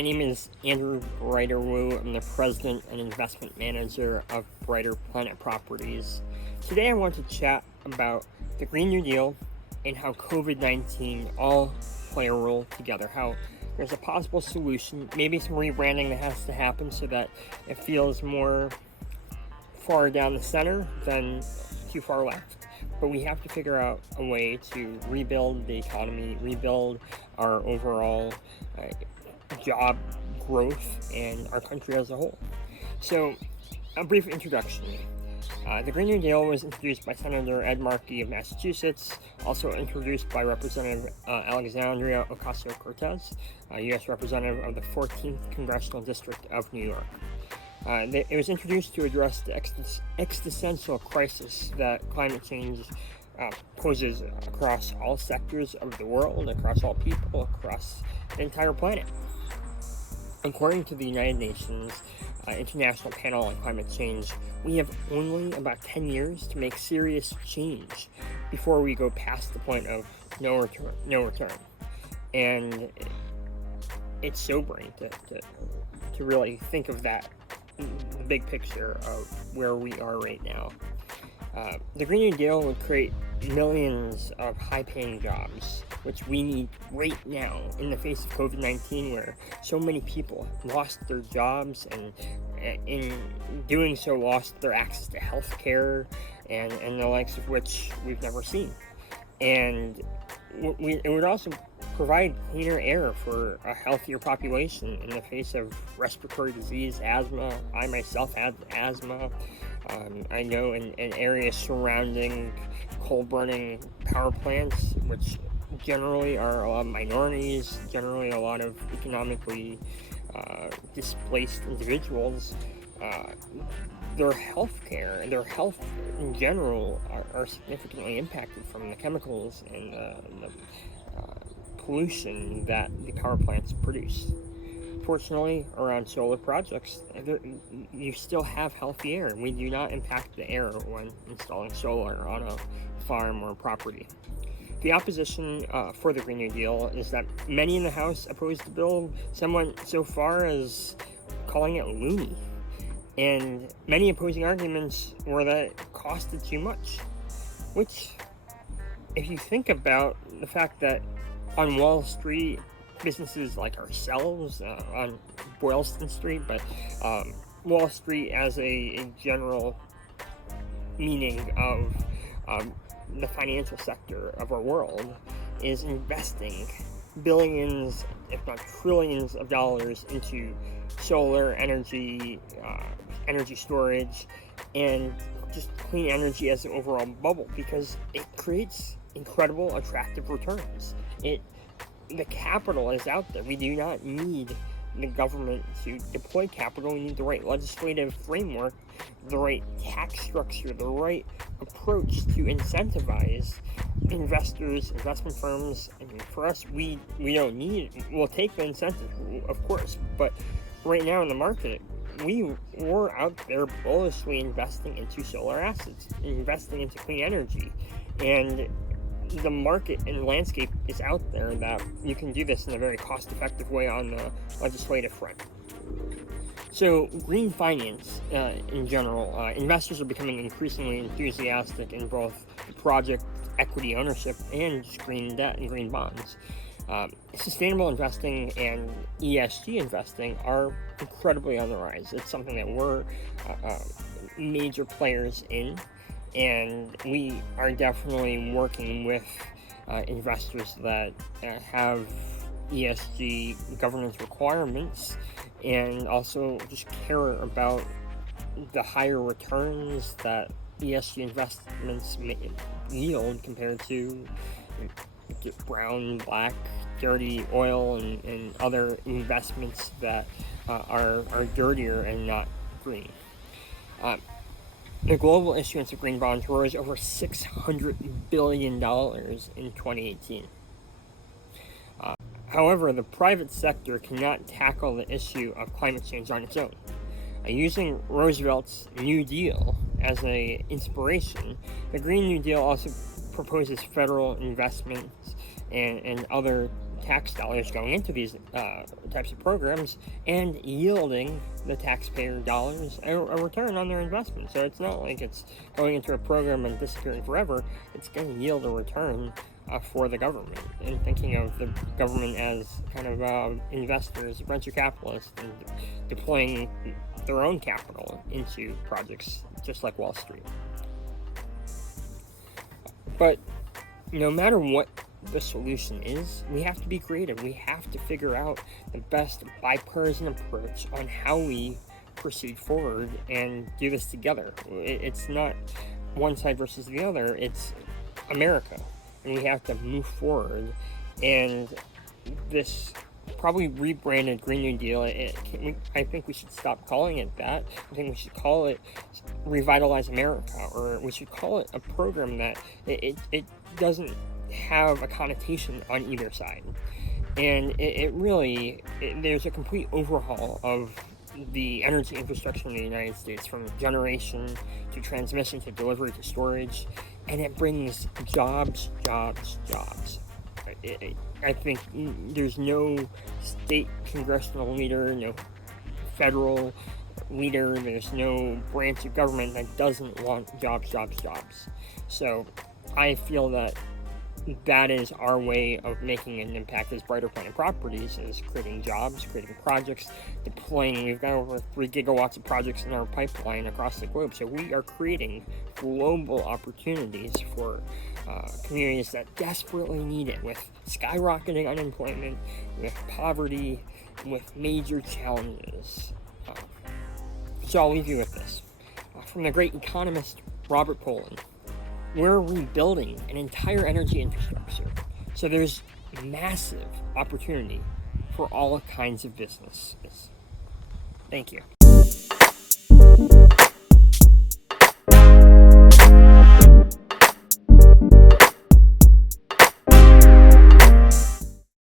My name is Andrew Breiter-Wu. I'm the president and investment manager of Brighter Planet Properties. Today I want to chat about the Green New Deal and how COVID-19 all play a role together, how there's a possible solution, maybe some rebranding that has to happen so that it feels more far down the center than too far left. But we have to figure out a way to rebuild the economy, rebuild our overall job growth and our country as a whole. So, a brief introduction. The Green New Deal was introduced by Senator Ed Markey of Massachusetts, also introduced by Representative Alexandria Ocasio-Cortez, U.S. Representative of the 14th Congressional District of New York. It was introduced to address the existential crisis that climate change poses across all sectors of the world, across all people, across the entire planet. According to the United Nations International Panel on Climate Change, we have only about 10 years to make serious change before we go past the point of no return. And it's sobering to really think of that, the big picture of where we are right now. The Green New Deal would create millions of high-paying jobs, which we need right now in the face of COVID-19, where so many people lost their jobs and in doing so lost their access to health care and the likes of which we've never seen. And it would also provide cleaner air for a healthier population in the face of respiratory disease, asthma. I myself have asthma. I know in areas surrounding coal-burning power plants, which generally are a lot of minorities, generally a lot of economically displaced individuals, their health care and their health in general are significantly impacted from the chemicals and the pollution that the power plants produce. Fortunately, around solar projects, you still have healthy air. We do not impact the air when installing solar on a farm or property. The opposition for the Green New Deal is that many in the House opposed the bill, some went so far as calling it loony. And many opposing arguments were that it costed too much. Which, if you think about the fact that on Wall Street, businesses like ourselves, on Boylston Street, but Wall Street as a general meaning of the financial sector of our world, is investing billions, if not trillions of dollars into solar energy, energy storage, and just clean energy as an overall bubble, because it creates incredible, attractive returns. The capital is out there. We do not need the government to deploy capital. We need the right legislative framework, the right tax structure, the right approach to incentivize investors, investment firms. And for us, we don't need, we'll take the incentive, of course, but right now in the market, we're out there bullishly investing into solar assets, investing into clean energy, and the market and landscape is out there that you can do this in a very cost-effective way on the legislative front. So, green finance in general, investors are becoming increasingly enthusiastic in both project equity ownership and just green debt and green bonds. Sustainable investing and ESG investing are incredibly on the rise. It's something that we're major players in, and we are definitely working with investors that have ESG governance requirements and also just care about the higher returns that ESG investments yield compared to brown, black, dirty oil and other investments that are dirtier and not green. The global issuance of green bonds rose over $600 billion in 2018. However, the private sector cannot tackle the issue of climate change on its own. Using Roosevelt's New Deal as an inspiration, the Green New Deal also proposes federal investments and other tax dollars going into these types of programs and yielding the taxpayer dollars a return on their investment. So it's not like it's going into a program and disappearing forever. It's going to yield a return for the government, and thinking of the government as kind of investors, venture capitalists, and deploying their own capital into projects just like Wall Street. But no matter what the solution is, we have to be creative. We have to figure out the best bipartisan approach on how we proceed forward and do this together. It's not one side versus the other, it's America. And we have to move forward. And this probably rebranded Green New Deal, I think we should stop calling it that. I think we should call it Revitalize America, or we should call it a program that it doesn't have a connotation on either side. And there's a complete overhaul of the energy infrastructure in the United States, from generation to transmission to delivery to storage, and it brings jobs. I think there's no state congressional leader, no federal leader, there's no branch of government that doesn't want jobs. So I feel that is our way of making an impact as Brighter Planet Properties, is creating jobs, creating projects, deploying. We've got over 3 gigawatts of projects in our pipeline across the globe. So we are creating global opportunities for communities that desperately need it, with skyrocketing unemployment, with poverty, with major challenges. So I'll leave you with this. From the great economist Robert Poland: we're rebuilding an entire energy infrastructure. So there's massive opportunity for all kinds of businesses. Thank you.